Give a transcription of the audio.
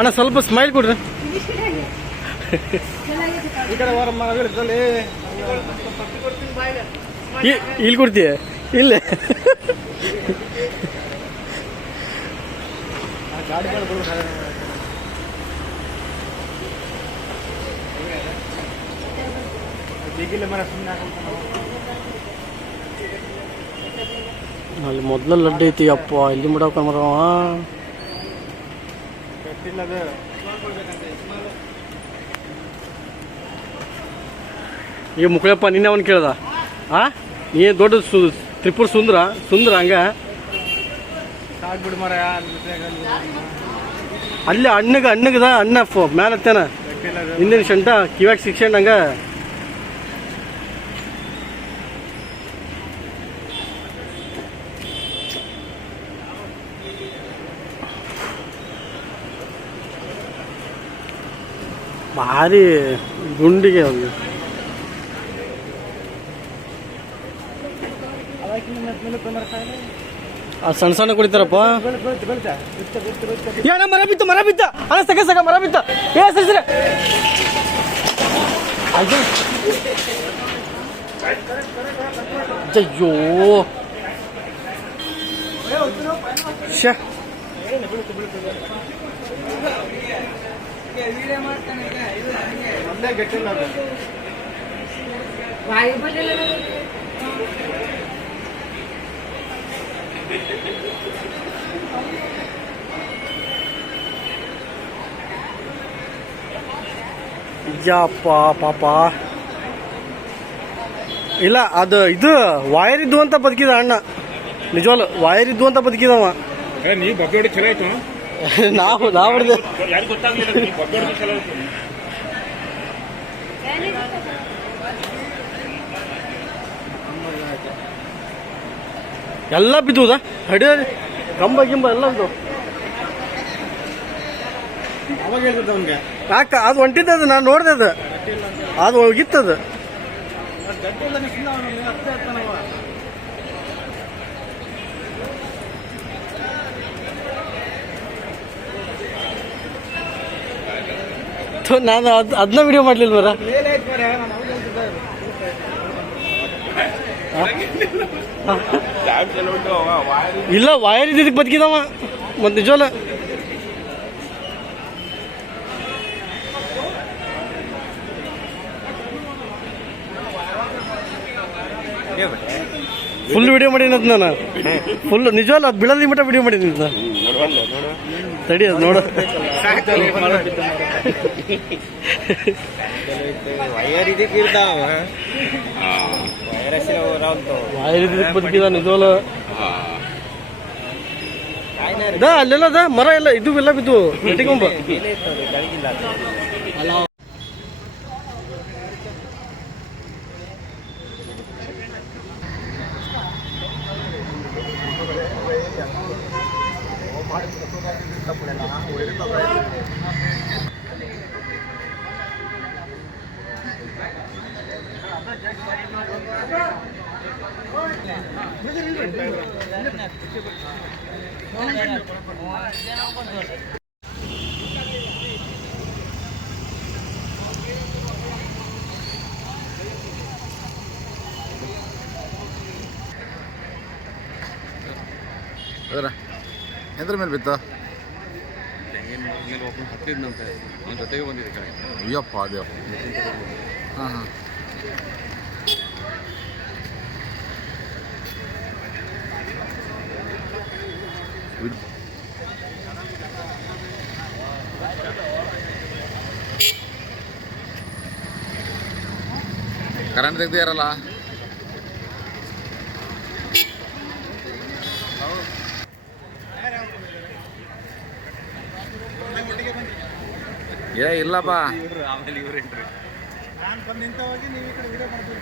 ಅಣ್ಣ ಸ್ವಲ್ಪ ಸ್ಮೈಲ್ ಕೊಡ್ರಿ. ಇಲ್ಲಿ ಕೊಡ್ತೀಯ? ಇಲ್ಲೇ ಅಲ್ಲಿ ಮೊದ್ಲ ಲಡ್ಡು ಐತಿ ಅಪ್ಪ. ಇಲ್ಲಿ ಮುಡಕ ಮರವ ಈಗ ಮುಕ್ಕಳಪ್ಪ ನಿನ್ನೆ ಅವನ್ ಕೇಳ್ದ, ನೀ ದೊಡ್ಡ ತ್ರಿಪುರ ಸುಂದ್ರ ಹಂಗ ಅಲ್ಲಿ ಅಣ್ಣಗದ ಅಣ್ಣ ಮ್ಯಾಲ ಹತ್ತೇನ ಹಿಂದಿನ ಶಂಟ ಕಿವ್ಯಾಗ ಶಿಕ್ಷಣ ಹಂಗ. ಭಾರಿ ಗುಂಡಿಗೆ ಅವ್ನು ಸಣ್ಣ ಸಣ್ಣ ಕುಡಿತಾರಪ್ಪ. ಮರ ಬಿತ್ತು ಅಲ್ಲ ಸಗ ಮರ ಬಿತ್ತ. ಅಯ್ಯೋ ಶ ಯಪ್ಪ ಪಾಪ. ಇಲ್ಲ ಅದು ಇದು ವಾಯರ್ ಇದ್ದು ಅಂತ ಬದುಕಿದ ಅಣ್ಣ. ನಿಜವಲ್ಲ ವಾಯರ್ ಇದ್ದು ಅಂತ ಬದುಕಿದವ. ನಾವು ಹೊಡೆದ ಎಲ್ಲ ಬಿದ್ದುದ ಹಡಿಯ ಕಂಬ ಗಿಂಬ ಎಲ್ಲ ಬಿದ್ದು. ಯಾಕ ಅದು ಹೊಂಟಿದ್ದದು, ನಾನು ನೋಡ್ದೆ ಅದು ಹೋಗಿತ್ತದು. ನಾನು ಅದನ್ನ ವಿಡಿಯೋ ಮಾಡ್ಲಿಲ್ಲ ಮರ. ಇಲ್ಲ ವಾಯರ್ ಇದ್ದಿದ್ದಕ್ಕೆ ಬದುಕಿದವ ಮತ್ತೆ ನಿಜವಲ್ಲ. ಫುಲ್ ವಿಡಿಯೋ ಮಾಡೀನದ್ ನಾನು. ಫುಲ್ ನಿಜವಲ್ಲ ಅದು ಬೀಳದಿ ಮಟ್ಟ ವಿಡಿಯೋ ಮಾಡೀನಿ. ತಡಿ ಅದು ನೋಡು. ವಾಯರ್ ಇದಕ್ಕೆ ಬದುಕಿದ ನಿಜವಲ್ಲ. ಅಲ್ಲೆಲ್ಲ ಮರ ಎಲ್ಲ ಇದು ಎಲ್ಲ ಬಿದ್ದು ನಟಿಗೊಂಬ. ಎಂದ್ರ ಮೇಲೆ ಬಿತ್ತ? ಹತ್ತಿದ್ನಂತೆ ಜೊತೆಗೆ ಬಂದಿದೆ ಕಡೆ. ಅಯ್ಯಪ್ಪ ಅದೇ. ಹಾಂ ಹಾಂ ಕರೆಂಟ್ ತೆಗ್ದಿಯಾರಲ್ಲ. ಇಲ್ಲಪ್ಪ ಆಮೇಲೆ ಇವ್ರೇನ್ರಿ ನಾನು ಬಂದು ನಿಂತವಾಗಿ ನೀವು ಈ ಕಡೆ ವಿಡಿಯೋ ಮಾಡ್ತೀವಿ.